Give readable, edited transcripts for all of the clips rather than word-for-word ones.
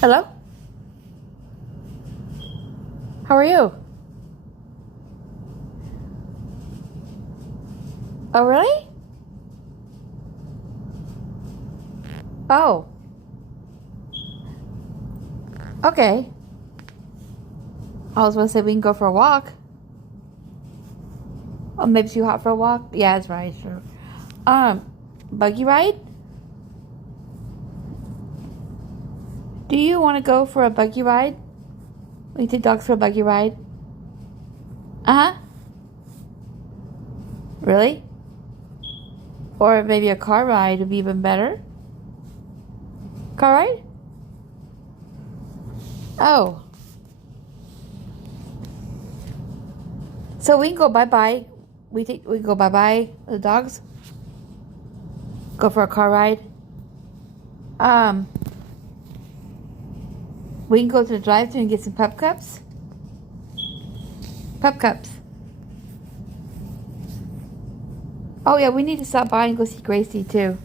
Hello? How are you? Oh, really? Oh, okay. I was going to say we can go for a walk. Oh, maybe too hot for a walk? Yeah, that's right, sure. Buggy ride? Do you want to go for a buggy ride? We take dogs for a buggy ride? Uh-huh. Really? Or maybe a car ride would be even better. Car ride? Oh. So we can go bye-bye. We can go bye-bye with the dogs. Go for a car ride. Um, we can go to the drive-thru and get some pup cups. Pup cups. Oh yeah, we need to stop by and go see Gracie too.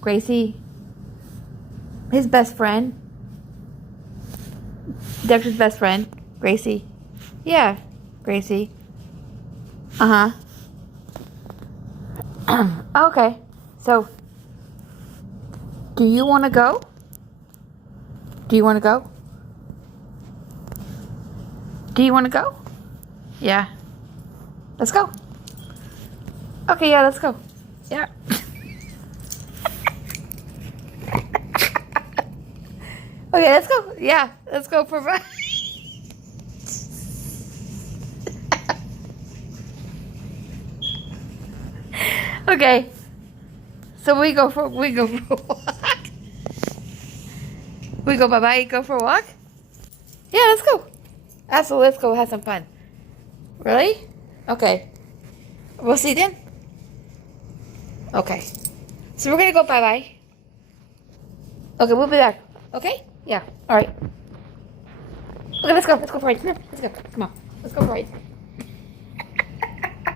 Gracie, his best friend. Dexter's best friend, Gracie. Yeah, Gracie. Uh-huh. Okay. So, do you want to go? Do you want to go? Do you want to go? Yeah. Let's go. Okay, yeah, let's go. Yeah. Okay, let's go. Yeah, let's go for a ride. Okay. So we go for a walk. We go bye-bye, go for a walk? Yeah, let's go. Absolutely, let's go have some fun. Really? Okay. We'll see you then? Okay. So we're gonna go bye-bye. Okay, we'll be back. Okay? Yeah. Alright. Okay, let's go. Let's go for a ride. Come here. Let's go. Come on. Let's go for a ride.